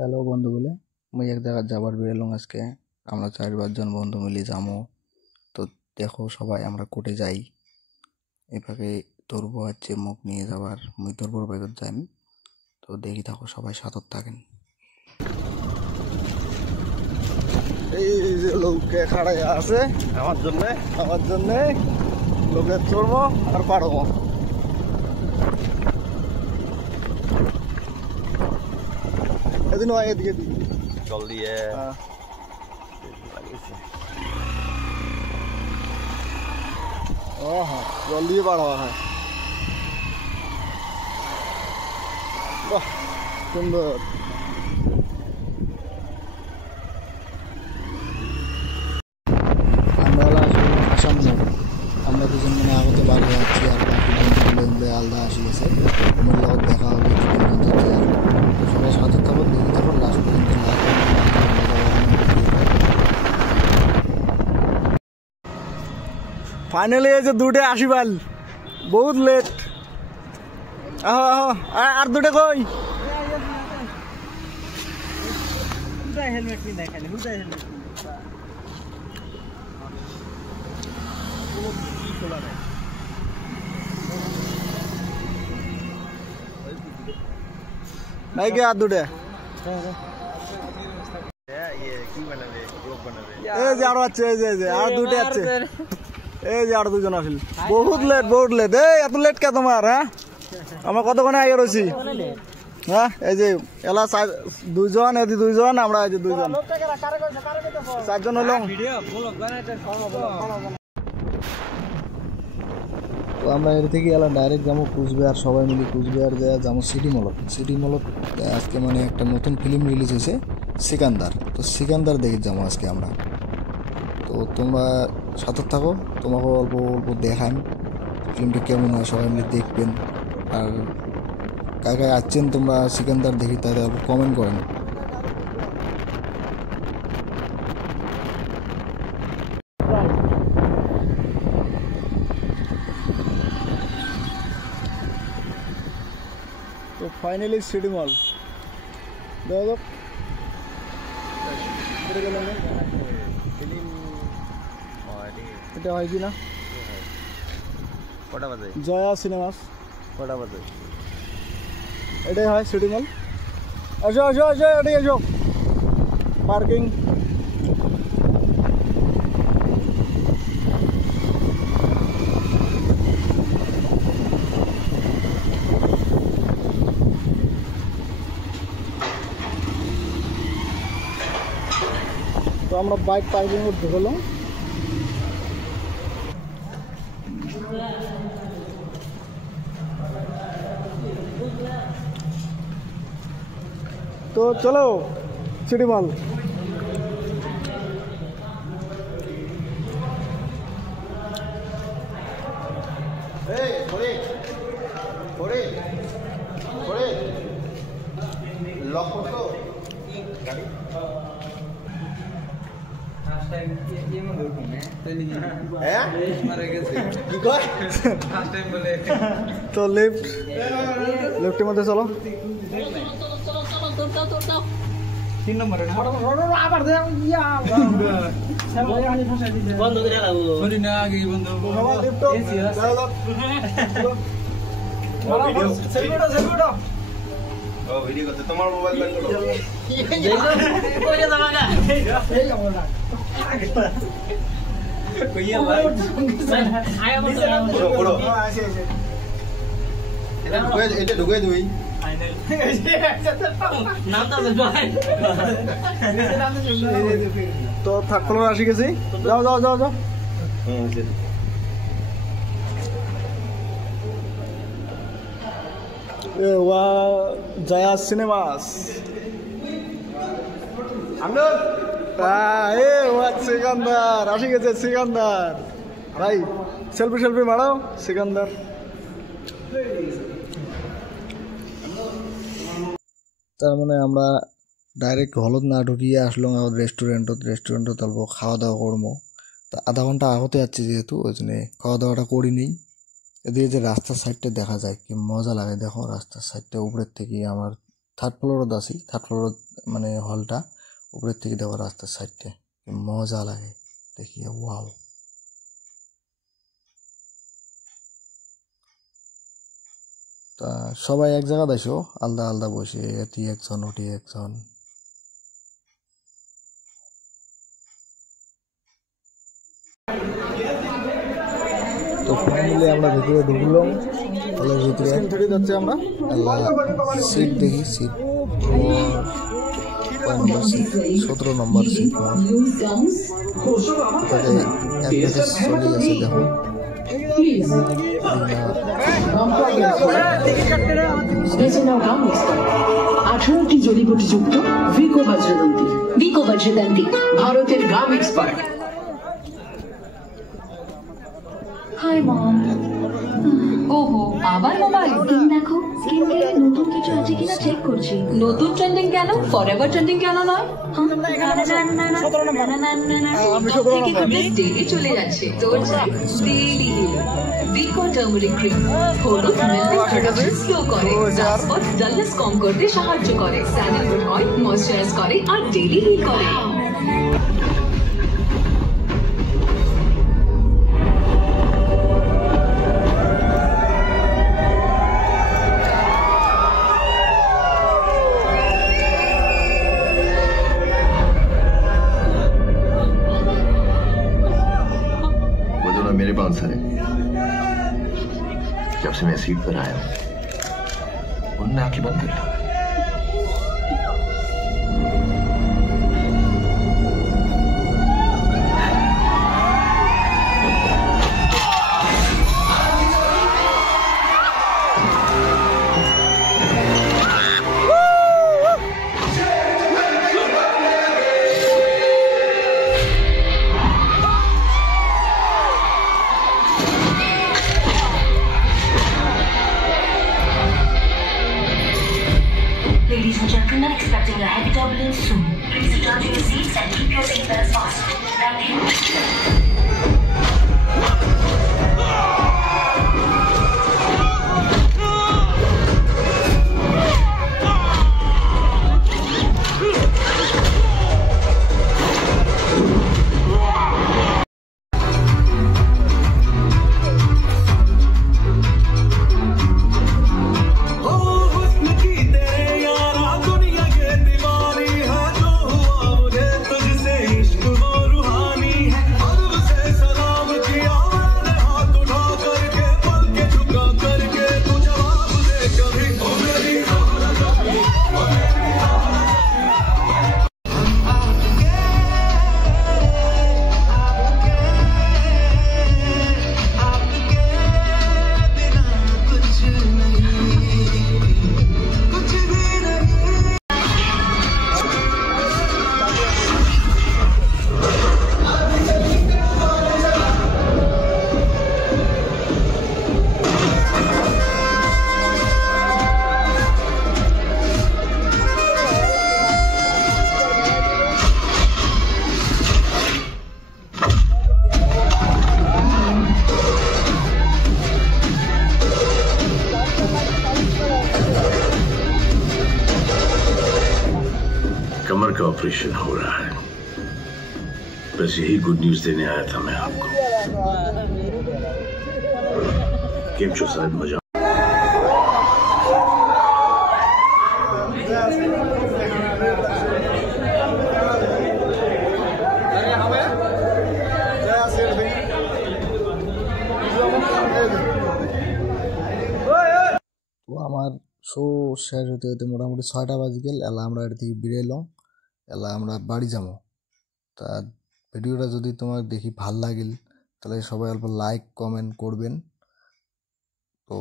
হ্যালো বন্ধুগুলো, মুই এক জায়গায় যাবার বেরোলাম আজকে। আমরা 4-5 জন বন্ধু মিলে যাবো। তো দেখো সবাই আমরা কোটে যাই। এভাবে ধরবো হচ্ছে মুখ নিয়ে যাবার, মুই ধরবো বাইকত যাই। তো দেখি থাকো সবাই সাথত থাকেন। এই যে লোকে খাড়াই আছে আমার জন্য লোকে চড়বো আর পারবো। এদিন এদিকে জল দিয়ে জল দিয়ে বার হওয়া হয়। বাহ সুন্দর। আমরা আসাম আমরা দুজন মানে আগতে বার হয়ে যাচ্ছি আর বাকি বন্ধুগুলো আলাদা আসি গেছে। আমার লগত দেখা হবে যাচ্ছে আর সবাই সাথে থাকো, দেখি থাকো লাস্ট পর্যন্ত। ফাইনালি এই যে 2টে আসিবাল, বহুত লেট। আর 2টে কই? হেলমেট পিন্ধাই খালি হুদাই হেলমেট নাই কে আর 2টে? এই যে আরো আছে, এই যে আর 2টে আছে। এই যে আর 2জন আসল। বহুত লেট। এই এত লেট কে তোমার? হ্যাঁ আমরা কতক্ষণে আগে রয়েছি। হ্যাঁ এই যে এলা 2জন, এদি 2জন, আমরা এই যে 2জন, 4জন হলো। তো আমরা এর থেকে এলা ডাইরেক্ট যাবো কুচবিহার, সবাই মিলে কুচবিহার যাবো সিটি মলত। আজকে মানে একটা নতুন ফিল্ম রিলিজ হয়েছে সিকান্দার। তো সিকান্দার দেখে যাবো আজকে আমরা। তো তোমরা সাথে থাকো, তোমাকে অল্প অল্প দেখান ফিল্মটা কেমন হয়, সবাই মিলে দেখবেন। আর কাকে আসছেন তোমরা সিকান্দার দেখি তাদের অল্প কমেন্ট করেন। তো ফাইনালি সিটি মল এটা হয় কি না? কটা বাজে? জয়া সিনেমাস। কটা বাজে? এটাই হয় সিটি মল। আসো এটাই আসো। পার্কিং তো আমরা বাইক পার্কিং করতে হলো। তো চলো সিটি মল। তো লেফটের মধ্যে চলো। 3 নম্বরে আবার বন্ধ করে বলি না আগে বন্ধ ভিডিও করতে তোমার মোবাইল ব্যান করো। কইরে যাবাগা এই আমরা কইয়া ভাই আয়া বড় আছে এটা ঢুকে দিই। তো থার্ড ফ্লোর আসি গেছি। যাও জয়া সিনেমাস। সিকান্দার আসি গেছে। সিকান্দার ভাই সেলফি মারাও। সিকান্দার তার মানে আমরা ডাইরেক্ট হলত না ঢুকিয়ে আসলাম রেস্টুরেন্টত অল্প খাওয়া দাওয়া করবো। তা আধা ঘন্টা আগতে যাচ্ছি যেহেতু, ওই জন্য খাওয়া দাওয়াটা করিনি। এদিকে যে রাস্তার সাইডটা দেখা যায় কি মজা লাগে। দেখো রাস্তার সাইডটা উপরের থেকে। আমার থার্ড ফ্লোরত আছি। থার্ড ফ্লোরত মানে হলটা উপরের থেকে দেওয়া রাস্তার সাইডে মজা লাগে দেখিয়ে ওয়াও। তা সবাই এক জায়গা দেখো আলাদা আলাদা বসে এটি একজন ওটি একজন। তো ফাইনালি আমরা ভিতরে ঢুকলাম হলের ভিতরে যাচ্ছে আমরা সিট দেখি সিট 17 নম্বর সিট চলে গেছে দেখো আঠারোটি জড়িবুটিযুক্ত ভিকো বজ্রদন্তি ভারতের গ্রাম এক্সপার্ট। হাই মম। ওহো আবার মোবাইল। স্কিন দেখো, স্কিন কেয়ারে নতুন কিছু আছে কিনা চেক করছি। নতুন ট্রেন্ডিং কেন, ফরএভার ট্রেন্ডিং কেন নয়? ডেলি চলে যাচ্ছে তোর ডেইলি ভিকো টার্মারিক ক্রিম। হলুদ মেলমেল প্রোডাকশন স্লো করে, স্পট ডালনেস কম করতে সাহায্য করে, স্যান্ডেলউড অয়েল ময়শ্চারাইজ করে আর ডেইলি হিল করে। मेरे बाउंसर है। जब से मैं सीट पर आया हूं उन्होंने आंखें बंद कर ली। Ladies and gentlemen, expecting a heavy turbulence soon. Please return to your seats and keep your seatbelts fastened. Thank you. कमर का ऑपरेशन हो रहा है, बस यही गुड न्यूज देने आया था मैं आपको। केम छो साहब, मजा তো আমার শো শেষ হতে হতে মোটামুটি 6টা বাজে গেল। এলা আমরা এর থেকে বেরোলাম, এলা আমরা বাড়ি যাবো। তা ভিডিওটা যদি তোমার দেখি ভাল লাগিল তাহলে সবাই অল্প লাইক কমেন্ট করবেন। তো